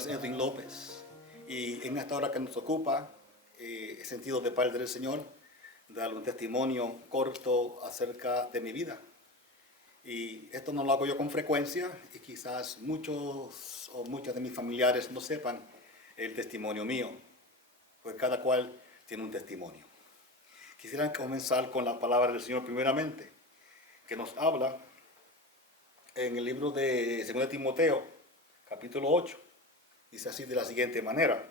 es Edwin López y en esta hora que nos ocupa he sentido de parte del Señor dar un testimonio corto acerca de mi vida. Y esto no lo hago yo con frecuencia y quizás muchos o muchas de mis familiares no sepan el testimonio mío, pues cada cual tiene un testimonio. Quisiera comenzar con la palabra del Señor primeramente, que nos habla en el libro de 2 Timoteo, capítulo 8. Dice así de la siguiente manera: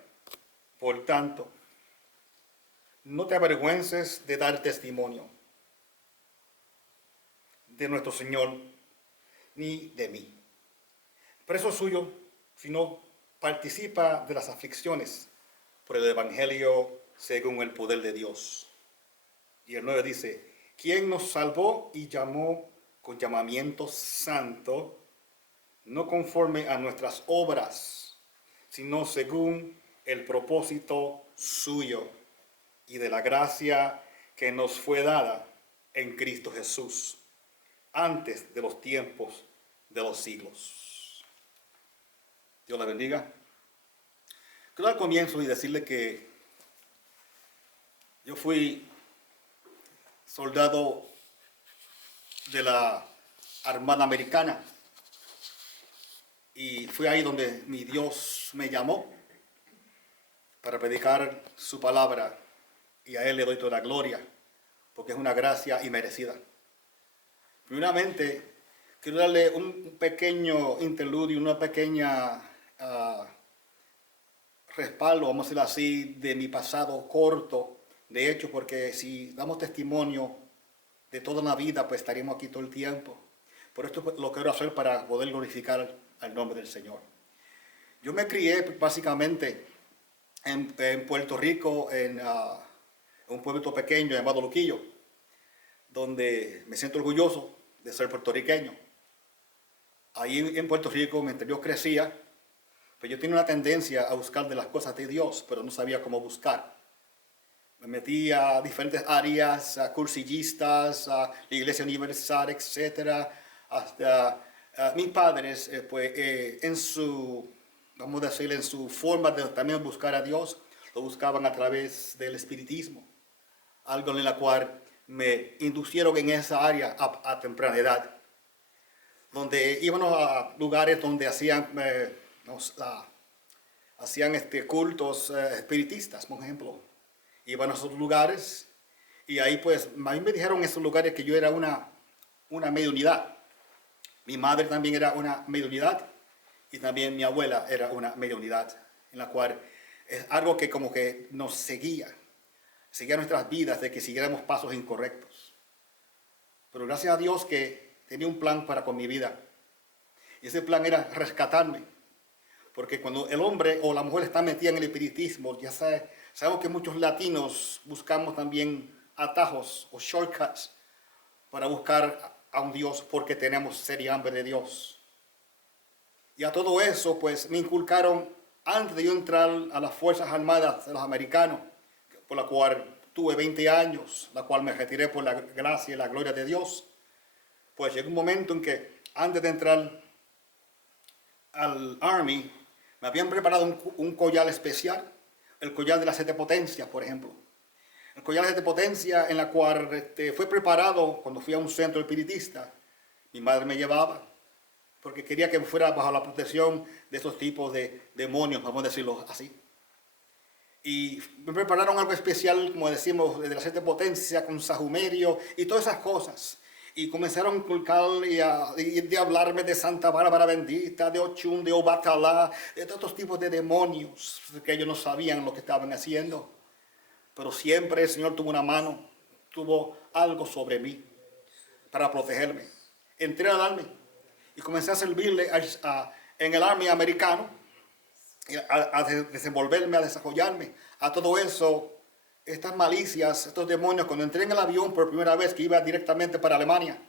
por tanto, no te avergüences de dar testimonio de nuestro Señor, ni de mí, preso suyo, sino participa de las aflicciones por el Evangelio según el poder de Dios. Y el 9 dice: quien nos salvó y llamó con llamamiento santo, no conforme a nuestras obras, sino según el propósito suyo y de la gracia que nos fue dada en Cristo Jesús, antes de los tiempos de los siglos. Dios la bendiga. Quiero dar comienzo y decirle que yo fui soldado de la Armada Americana y fue ahí donde mi Dios me llamó para predicar su palabra, y a Él le doy toda la gloria porque es una gracia inmerecida. Primeramente, quiero darle un pequeño interludio, una pequeña respaldo, vamos a decirlo así, de mi pasado corto. De hecho, porque si damos testimonio de toda una vida, pues estaríamos aquí todo el tiempo. Por esto lo quiero hacer para poder glorificar al nombre del Señor. Yo me crié básicamente en Puerto Rico, en un pueblo pequeño llamado Luquillo, donde me siento orgulloso de ser puertorriqueño. Ahí en Puerto Rico, mientras yo crecía, pues yo tenía una tendencia a buscar de las cosas de Dios, pero no sabía cómo buscar. Me metí a diferentes áreas, a cursillistas, a la Iglesia Universal, etc. Hasta mis padres, en su, vamos a decir, en su forma de también buscar a Dios, lo buscaban a través del espiritismo, algo en la cual me inducieron en esa área a temprana edad, donde íbamos a lugares donde hacían cultos espiritistas, por ejemplo. Iban a esos lugares y ahí pues a mí me dijeron en esos lugares que yo era una mediunidad. Mi madre también era una mediunidad y también mi abuela era una mediunidad, en la cual es algo que como que nos seguía nuestras vidas, de que siguiéramos pasos incorrectos. Pero gracias a Dios que tenía un plan para con mi vida, y ese plan era rescatarme, porque cuando el hombre o la mujer está metida en el espiritismo, ya sabemos que muchos latinos buscamos también atajos o shortcuts para buscar a un Dios, porque tenemos sed y hambre de Dios. Y a todo eso pues me inculcaron, antes de yo entrar a las Fuerzas Armadas de los americanos, por la cual tuve 20 años, la cual me retiré por la gracia y la gloria de Dios. Pues llegó un momento en que antes de entrar al Army me habían preparado un collar especial, el collar de las 7 potencias, por ejemplo. El collar de 7 potencias, en la cual fue preparado cuando fui a un centro espiritista. Mi madre me llevaba porque quería que fuera bajo la protección de esos tipos de demonios, vamos a decirlo así. Y me prepararon algo especial, como decimos, de las 7 potencias, con sahumerio y todas esas cosas. Y comenzaron a inculcar y de hablarme de Santa Bárbara bendita, de Ochun, de Obatalá, de todos estos tipos de demonios que ellos no sabían lo que estaban haciendo. Pero siempre el Señor tuvo una mano, tuvo algo sobre mí para protegerme. Entré al Army y comencé a servirle en el Army americano, a desenvolverme, a desarrollarme, a todo eso. Estas malicias, estos demonios, cuando entré en el avión por primera vez, que iba directamente para Alemania,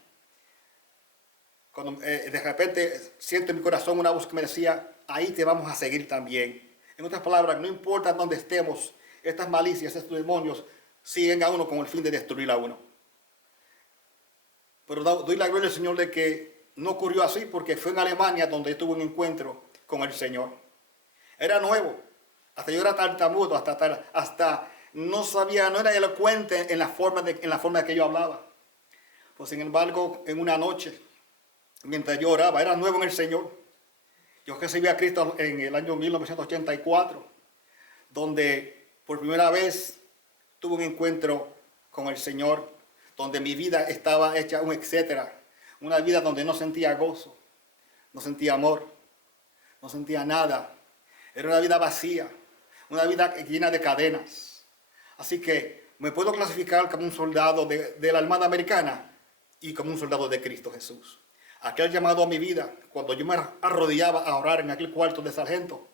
cuando de repente siento en mi corazón una voz que me decía: ahí te vamos a seguir también. En otras palabras, no importa dónde estemos, estas malicias, estos demonios siguen a uno con el fin de destruir a uno. Pero doy la gloria al Señor de que no ocurrió así, porque fue en Alemania donde tuve un encuentro con el Señor. Era nuevo. Hasta yo era tartamudo, hasta no sabía, no era elocuente en la forma de que yo hablaba. Pues sin embargo, en una noche, mientras yo oraba, era nuevo en el Señor. Yo recibí a Cristo en el año 1984, donde por primera vez tuve un encuentro con el Señor, donde mi vida estaba hecha un etcétera. Una vida donde no sentía gozo, no sentía amor, no sentía nada. Era una vida vacía, una vida llena de cadenas. Así que me puedo clasificar como un soldado de la Armada Americana y como un soldado de Cristo Jesús. Aquel llamado a mi vida, cuando yo me arrodillaba a orar en aquel cuarto de sargento,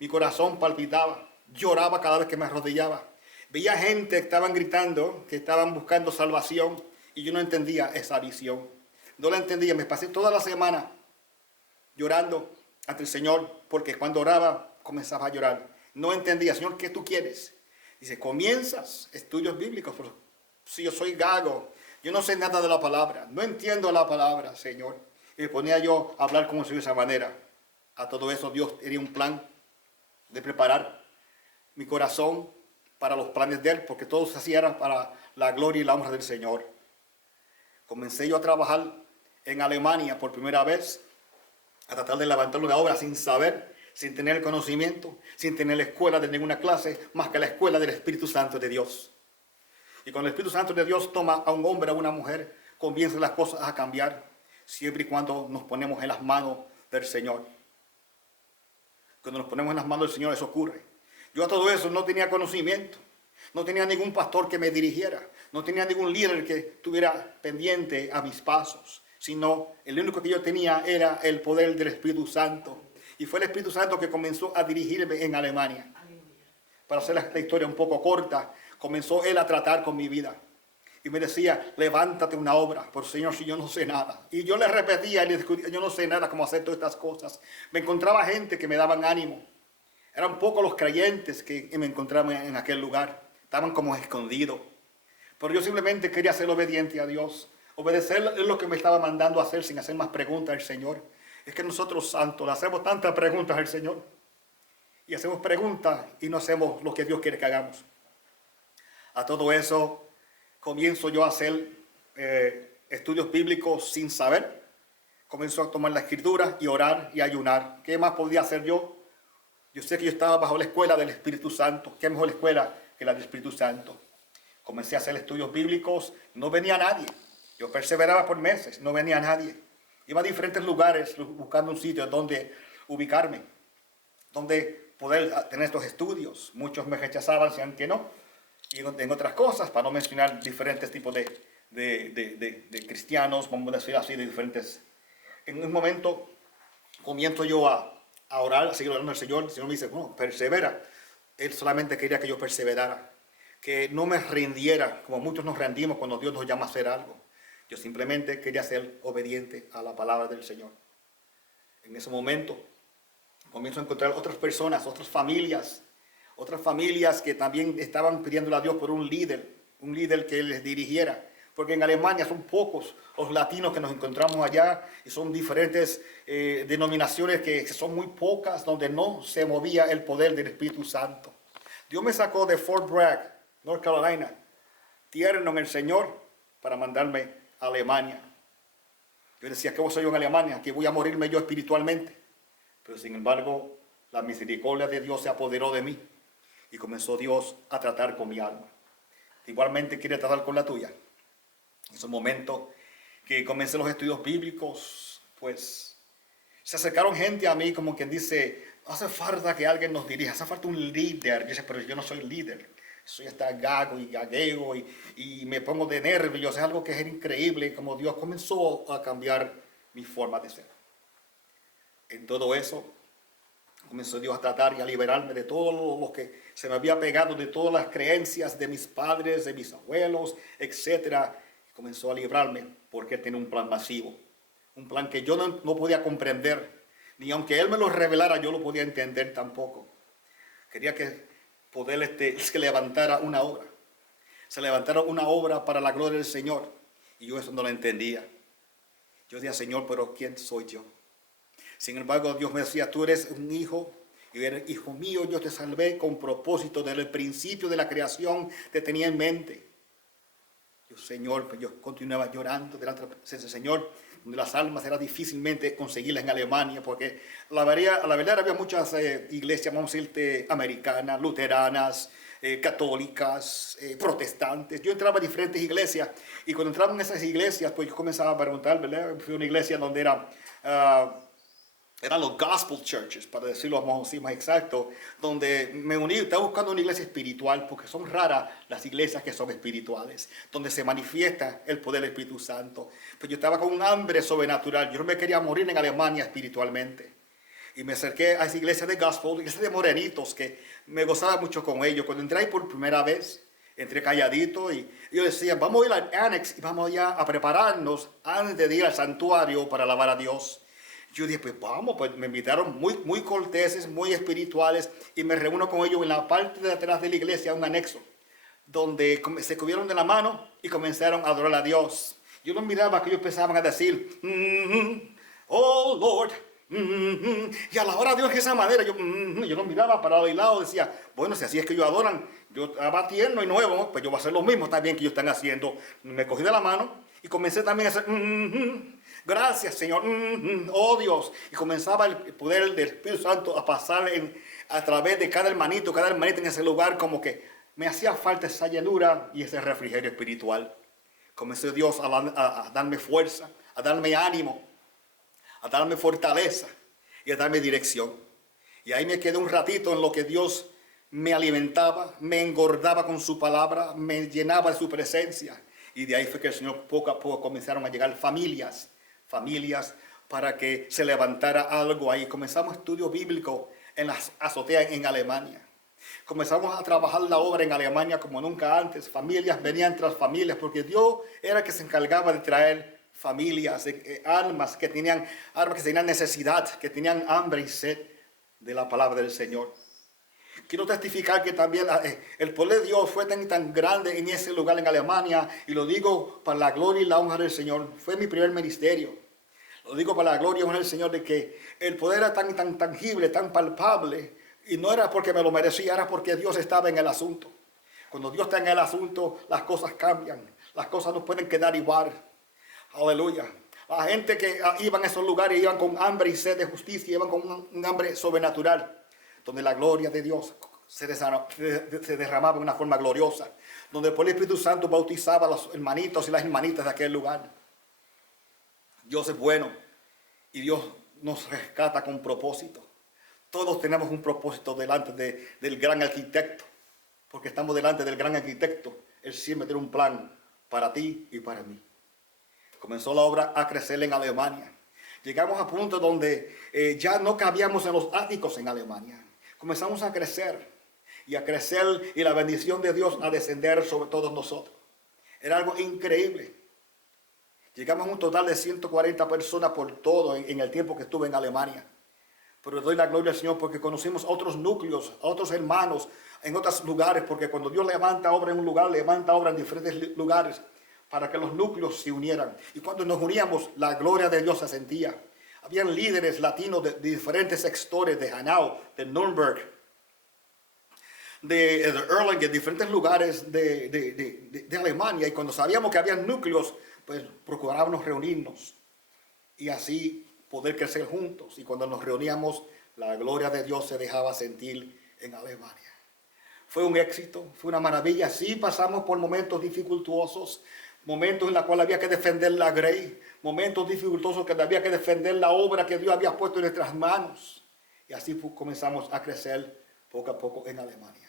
mi corazón palpitaba, lloraba cada vez que me arrodillaba. Veía gente que estaban gritando, que estaban buscando salvación, y yo no entendía esa visión. No la entendía, me pasé toda la semana llorando ante el Señor, porque cuando oraba comenzaba a llorar. No entendía, Señor, ¿qué tú quieres? Dice, comienzas estudios bíblicos, pero si yo soy gago, yo no sé nada de la palabra, no entiendo la palabra, Señor. Y me ponía yo a hablar como si de esa manera. A todo eso Dios tenía un plan de preparar mi corazón para los planes de Él, porque todo se hacía era para la gloria y la honra del Señor. Comencé yo a trabajar en Alemania por primera vez, a tratar de levantar una obra sin saber, sin tener el conocimiento, sin tener la escuela de ninguna clase, más que la escuela del Espíritu Santo de Dios. Y cuando el Espíritu Santo de Dios toma a un hombre o a una mujer, comienzan las cosas a cambiar, siempre y cuando nos ponemos en las manos del Señor. Cuando nos ponemos en las manos del Señor, eso ocurre. Yo a todo eso no tenía conocimiento, no tenía ningún pastor que me dirigiera, no tenía ningún líder que estuviera pendiente a mis pasos, sino el único que yo tenía era el poder del Espíritu Santo. Y fue el Espíritu Santo que comenzó a dirigirme en Alemania. Para hacer la historia un poco corta, comenzó Él a tratar con mi vida. Y me decía, levántate una obra, por Señor, si yo no sé nada. Y yo le repetía, yo no sé nada cómo hacer todas estas cosas. Me encontraba gente que me daban ánimo. Eran pocos los creyentes que me encontraban en aquel lugar. Estaban como escondidos. Pero yo simplemente quería ser obediente a Dios. Obedecer lo que me estaba mandando a hacer sin hacer más preguntas al Señor. Es que nosotros santos le hacemos tantas preguntas al Señor. Y hacemos preguntas y no hacemos lo que Dios quiere que hagamos. A todo eso comienzo yo a hacer estudios bíblicos sin saber. Comienzo a tomar la escritura y orar y ayunar. ¿Qué más podía hacer yo? Yo sé que yo estaba bajo la escuela del Espíritu Santo. ¿Qué mejor escuela que la del Espíritu Santo? Comencé a hacer estudios bíblicos. No venía nadie. Yo perseveraba por meses. No venía nadie. Iba a diferentes lugares buscando un sitio donde ubicarme, donde poder tener estos estudios. Muchos me rechazaban, decían que no. Y en otras cosas, para no mencionar diferentes tipos de cristianos, vamos a decir así, de diferentes. En un momento comienzo yo a orar, a seguir orando al Señor. El Señor me dice, bueno, persevera. Él solamente quería que yo perseverara, que no me rindiera, como muchos nos rendimos cuando Dios nos llama a hacer algo. Yo simplemente quería ser obediente a la palabra del Señor. En ese momento comienzo a encontrar otras personas, otras familias que también estaban pidiéndole a Dios por un líder que les dirigiera. Porque en Alemania son pocos los latinos que nos encontramos allá y son diferentes denominaciones que son muy pocas, donde no se movía el poder del Espíritu Santo. Dios me sacó de Fort Bragg, North Carolina, tierno en el Señor, para mandarme a Alemania. Yo decía, ¿qué voy a hacer yo en Alemania? Que voy a morirme yo espiritualmente. Pero sin embargo, la misericordia de Dios se apoderó de mí y comenzó Dios a tratar con mi alma. Igualmente quiere tratar con la tuya. En ese momento que comencé los estudios bíblicos, pues se acercaron gente a mí como quien dice, hace falta que alguien nos dirija, hace falta un líder. Yo decía, pero yo no soy líder. Soy hasta gago y gagueo y me pongo de nervios. Es algo que es increíble como Dios comenzó a cambiar mi forma de ser. En todo eso comenzó Dios a tratar y a liberarme de todo lo que se me había pegado, de todas las creencias de mis padres, de mis abuelos, etc. Comenzó a librarme porque Él tenía un plan masivo. Un plan que yo no podía comprender. Ni aunque Él me lo revelara, yo lo podía entender tampoco. Quería que poder que levantara una obra. Se levantara una obra para la gloria del Señor. Y yo eso no lo entendía. Yo decía, Señor, pero ¿quién soy yo? Sin embargo, Dios me decía, tú eres un hijo Y era, hijo mío, yo te salvé con propósito desde el principio de la creación, te tenía en mente. Yo, Señor, pues yo continuaba llorando delante del Señor, donde las almas era difícilmente conseguirlas en Alemania, porque la verdad había muchas iglesias, vamos a decirte, americanas, luteranas, católicas, protestantes. Yo entraba a diferentes iglesias y cuando entraba en esas iglesias, pues yo comenzaba a preguntar, ¿verdad? Fui a una iglesia donde eran los gospel churches, para decirlo más exacto, donde me uní, estaba buscando una iglesia espiritual, porque son raras las iglesias que son espirituales, donde se manifiesta el poder del Espíritu Santo. Pues yo estaba con un hambre sobrenatural, yo no me quería morir en Alemania espiritualmente. Y me acerqué a esa iglesia de gospel, iglesia de morenitos, que me gozaba mucho con ellos. Cuando entré ahí por primera vez, entré calladito y yo decía, vamos a ir al annex y vamos ya a prepararnos antes de ir al santuario para alabar a Dios. Yo dije, pues vamos, pues me invitaron muy corteses, muy espirituales, y me reúno con ellos en la parte de atrás de la iglesia, un anexo, donde se cogieron de la mano y comenzaron a adorar a Dios. Yo los miraba que ellos empezaban a decir, oh Lord, y a la hora de Dios de esa manera, yo los miraba para el lado, decía, bueno, si así es que ellos adoran, yo estaba tierno y nuevo, pues yo voy a hacer lo mismo también que ellos están haciendo. Me cogí de la mano y comencé también a hacer, gracias Señor, oh Dios. Y comenzaba el poder del Espíritu Santo a pasar a través de cada hermanito en ese lugar, como que me hacía falta esa llenura y ese refrigerio espiritual. Comencé Dios a darme fuerza, a darme ánimo, a darme fortaleza y a darme dirección. Y ahí me quedé un ratito en lo que Dios me alimentaba, me engordaba con su palabra, me llenaba de su presencia. Y de ahí fue que el Señor poco a poco comenzaron a llegar familias para que se levantara algo ahí. Comenzamos estudio bíblico en las azoteas en Alemania. Comenzamos a trabajar la obra en Alemania como nunca antes. Familias venían tras familias porque Dios era el que se encargaba de traer familias, almas que tenían necesidad, que tenían hambre y sed de la palabra del Señor. Quiero testificar que también el poder de Dios fue tan grande en ese lugar en Alemania, y lo digo para la gloria y la honra del Señor. Fue mi primer ministerio. Lo digo para la gloria y honra del Señor, de que el poder era tan tangible, tan palpable, y no era porque me lo merecía, era porque Dios estaba en el asunto. Cuando Dios está en el asunto, las cosas cambian, las cosas no pueden quedar igual. Aleluya. La gente que iban a esos lugares iban con hambre y sed de justicia, iban con un hambre sobrenatural, donde la gloria de Dios se derramaba de una forma gloriosa, donde por el Espíritu Santo bautizaba a los hermanitos y las hermanitas de aquel lugar. Dios es bueno y Dios nos rescata con propósito. Todos tenemos un propósito delante del gran arquitecto, porque estamos delante del gran arquitecto. Él siempre tiene un plan para ti y para mí. Comenzó la obra a crecer en Alemania. Llegamos a punto donde ya no cabíamos en los áticos en Alemania. Comenzamos a crecer y la bendición de Dios a descender sobre todos nosotros. Era algo increíble. Llegamos a un total de 140 personas por todo en el tiempo que estuve en Alemania. Pero le doy la gloria al Señor porque conocimos otros núcleos, otros hermanos en otros lugares, porque cuando Dios levanta obra en un lugar, levanta obra en diferentes lugares para que los núcleos se unieran. Y cuando nos uníamos, la gloria de Dios se sentía. Habían líderes latinos de diferentes sectores, de Hanau, de Nürnberg, de Erlangen, de diferentes lugares de Alemania. Y cuando sabíamos que había núcleos, pues procurábamos reunirnos y así poder crecer juntos. Y cuando nos reuníamos, la gloria de Dios se dejaba sentir en Alemania. Fue un éxito, fue una maravilla. Sí pasamos por momentos dificultuosos, momentos en los cuales había que defender la grey, momentos dificultosos que había que defender la obra que Dios había puesto en nuestras manos. Y así comenzamos a crecer poco a poco en Alemania.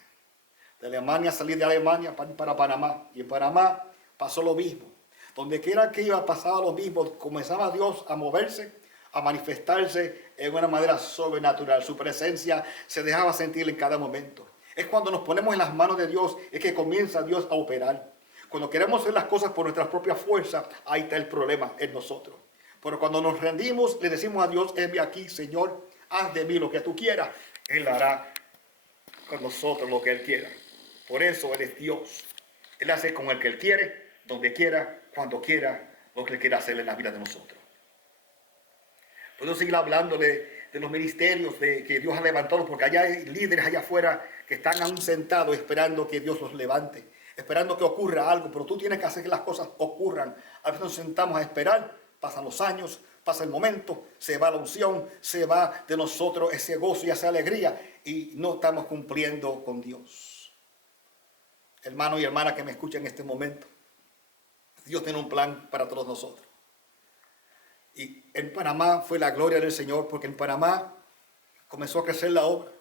De Alemania salí de Alemania para Panamá, y en Panamá pasó lo mismo. Donde quiera que iba pasaba lo mismo. Comenzaba Dios a moverse, a manifestarse en una manera sobrenatural. Su presencia se dejaba sentir en cada momento. Es cuando nos ponemos en las manos de Dios, es que comienza Dios a operar. Cuando queremos hacer las cosas por nuestra propia fuerza, ahí está el problema en nosotros. Pero cuando nos rendimos, le decimos a Dios, heme aquí, Señor, haz de mí lo que tú quieras. Él hará con nosotros lo que Él quiera. Por eso Él es Dios. Él hace con el que Él quiere, donde quiera, cuando quiera, lo que Él quiera hacer en la vida de nosotros. Puedo seguir hablándole de los ministerios que Dios ha levantado, porque allá hay líderes allá afuera que están aún sentados esperando que Dios los levante, esperando que ocurra algo, pero tú tienes que hacer que las cosas ocurran. A veces nos sentamos a esperar, pasan los años, pasa el momento, se va la unción, se va de nosotros ese gozo y esa alegría y no estamos cumpliendo con Dios. Hermano y hermana que me escuchan en este momento, Dios tiene un plan para todos nosotros. Y en Panamá fue la gloria del Señor, porque en Panamá comenzó a crecer la obra.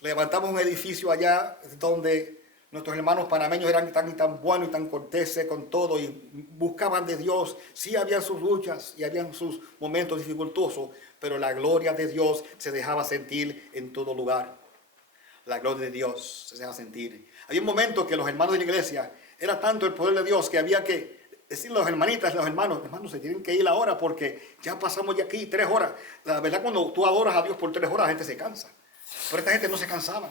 Levantamos un edificio allá donde nuestros hermanos panameños eran tan buenos y tan corteses con todo y buscaban de Dios. Sí habían sus luchas y habían sus momentos dificultosos, pero la gloria de Dios se dejaba sentir en todo lugar. La gloria de Dios se dejaba sentir. Había un momento que los hermanos de la iglesia, era tanto el poder de Dios que había que decirle a los hermanitas, los hermanos, se tienen que ir ahora porque ya pasamos de aquí 3 horas. La verdad, cuando tú adoras a Dios por 3 horas, la gente se cansa. Pero esta gente no se cansaban.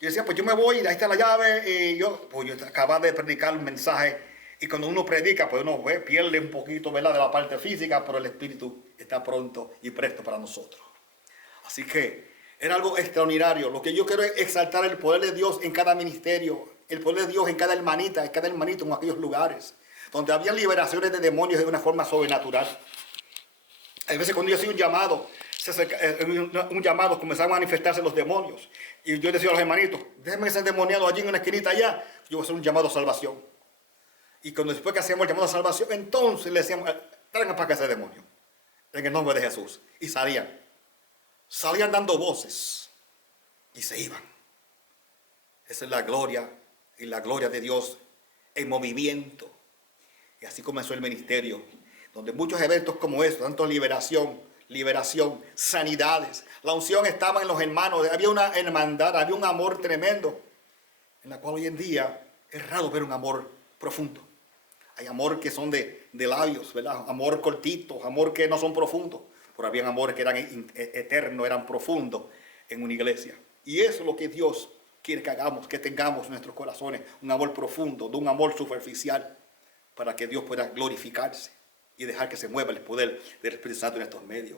Yo decía, pues yo me voy, ahí está la llave, y yo acababa de predicar un mensaje, y cuando uno predica, pues uno pierde un poquito, ¿verdad?, de la parte física, pero el espíritu está pronto y presto para nosotros. Así que era algo extraordinario. Lo que yo quiero es exaltar el poder de Dios en cada ministerio, el poder de Dios en cada hermanito en aquellos lugares, donde había liberaciones de demonios de una forma sobrenatural. A veces cuando yo hacía un llamado, comenzaban a manifestarse los demonios. Y yo decía a los hermanitos, déjenme ese endemoniado allí en una esquinita allá, yo voy a hacer un llamado a salvación. Y cuando después que hacíamos el llamado a salvación, entonces le decíamos, traigan para acá ese demonio, en el nombre de Jesús. Y salían dando voces y se iban. Esa es la gloria y la gloria de Dios en movimiento. Y así comenzó el ministerio, donde muchos eventos como estos, tanto liberación, sanidades, la unción estaba en los hermanos, había una hermandad, había un amor tremendo, en la cual hoy en día es raro ver un amor profundo. Hay amor que son de labios, ¿verdad? Amor cortitos, amor que no son profundos, pero había amores que eran eternos, eran profundos en una iglesia. Y eso es lo que Dios quiere que hagamos, que tengamos en nuestros corazones, un amor profundo, de un amor superficial, para que Dios pueda glorificarse y dejar que se mueva el poder del Espíritu Santo en estos medios.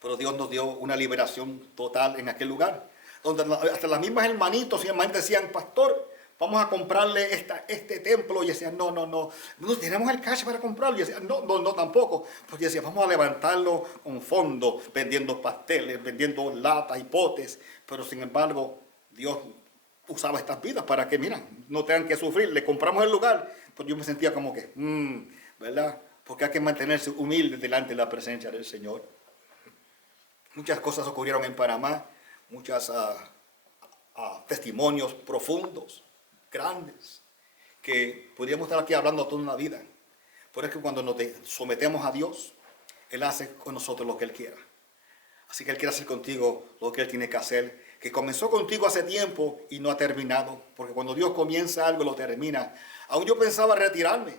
Pero Dios nos dio una liberación total en aquel lugar, donde hasta las mismas hermanitos y hermanitas decían, pastor, vamos a comprarle este templo. Y decían, no tenemos el cash para comprarlo. Y decían, no, tampoco. Pues yo decía, vamos a levantarlo con fondo, vendiendo pasteles, vendiendo latas y potes. Pero sin embargo, Dios usaba estas vidas para que, no tengan que sufrir. Le compramos el lugar. Pues yo me sentía como que, ¿verdad? Porque hay que mantenerse humilde delante de la presencia del Señor. Muchas cosas ocurrieron en Panamá, muchos testimonios profundos, grandes, que podríamos estar aquí hablando toda una vida. Por eso que cuando nos sometemos a Dios, Él hace con nosotros lo que Él quiera. Así que Él quiere hacer contigo lo que Él tiene que hacer, que comenzó contigo hace tiempo y no ha terminado, porque cuando Dios comienza algo, lo termina. Aún yo pensaba retirarme,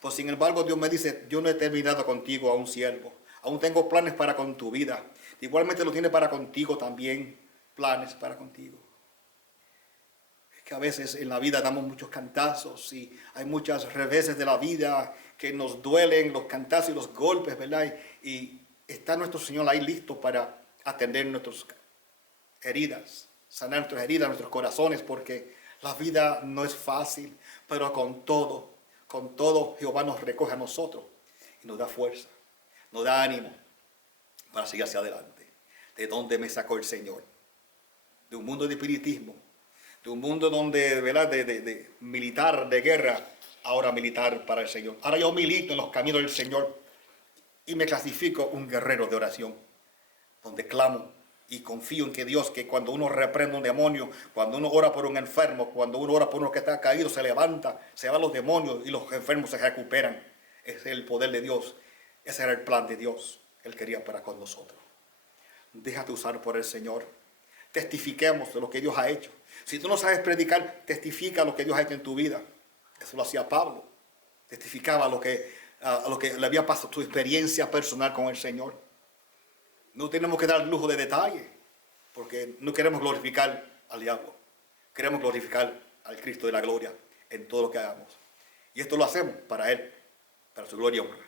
pues sin embargo Dios me dice, yo no he terminado contigo aún, siervo. Aún tengo planes para con tu vida. Igualmente lo tiene para contigo también, planes para contigo. Es que a veces en la vida damos muchos cantazos y hay muchas reveses de la vida que nos duelen, los cantazos y los golpes, ¿verdad? Y está nuestro Señor ahí listo para atender nuestras heridas, sanar nuestras heridas, nuestros corazones, porque la vida no es fácil, pero con todo Jehová nos recoge a nosotros y nos da fuerza, nos da ánimo para seguir hacia adelante. ¿De dónde me sacó el Señor? De un mundo de espiritismo, de un mundo donde, ¿verdad?, de militar, de guerra, ahora militar para el Señor. Ahora yo milito en los caminos del Señor y me clasifico un guerrero de oración, donde clamo y confío en que Dios, que cuando uno reprende un demonio, cuando uno ora por un enfermo, cuando uno ora por uno que está caído, se levanta, se van los demonios y los enfermos se recuperan. Ese es el poder de Dios. Ese era el plan de Dios que Él quería para con nosotros. Déjate usar por el Señor. Testifiquemos de lo que Dios ha hecho. Si tú no sabes predicar, testifica lo que Dios ha hecho en tu vida. Eso lo hacía Pablo. Testificaba lo que le había pasado, su experiencia personal con el Señor. No tenemos que dar lujo de detalle, porque no queremos glorificar al diablo. Queremos glorificar al Cristo de la gloria en todo lo que hagamos. Y esto lo hacemos para Él, para su gloria y honra.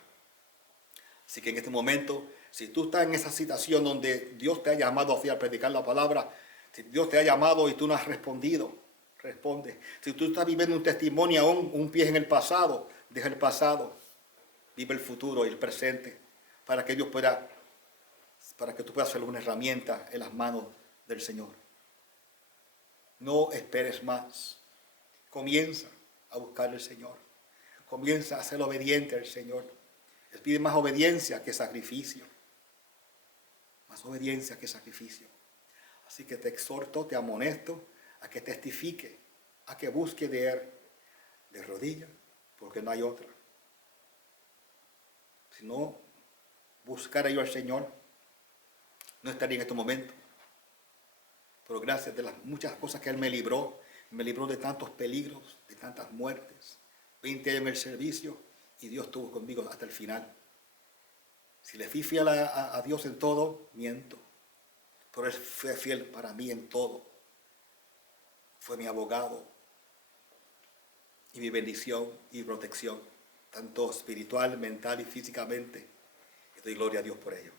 Así que en este momento Si tú estás en esa situación donde Dios te ha llamado a predicar la palabra, si Dios te ha llamado y tú no has respondido, responde. Si tú estás viviendo un testimonio aún, un pie en el pasado, deja el pasado, vive el futuro y el presente, para que Dios pueda, para que tú puedas ser una herramienta en las manos del Señor. No esperes más. Comienza a buscar al Señor. Comienza a ser obediente al Señor. Les pide más obediencia que sacrificio. Más obediencia que sacrificio. Así que te exhorto, te amonesto a que testifique, a que busque de Él de rodillas, porque no hay otra. Si no buscara yo al Señor, no estaría en este momento. Pero gracias de las muchas cosas que Él me libró de tantos peligros, de tantas muertes. 20 años en el servicio y Dios estuvo conmigo hasta el final. Si le fui fiel a Dios en todo, miento. Pero Él fue fiel para mí en todo. Fue mi abogado y mi bendición y protección, tanto espiritual, mental y físicamente. Y doy gloria a Dios por ello.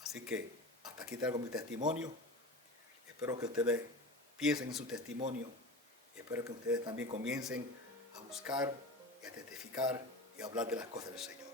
Así que hasta aquí traigo mi testimonio. Espero que ustedes piensen en su testimonio y espero que ustedes también comiencen a buscar y a testificar y a hablar de las cosas del Señor.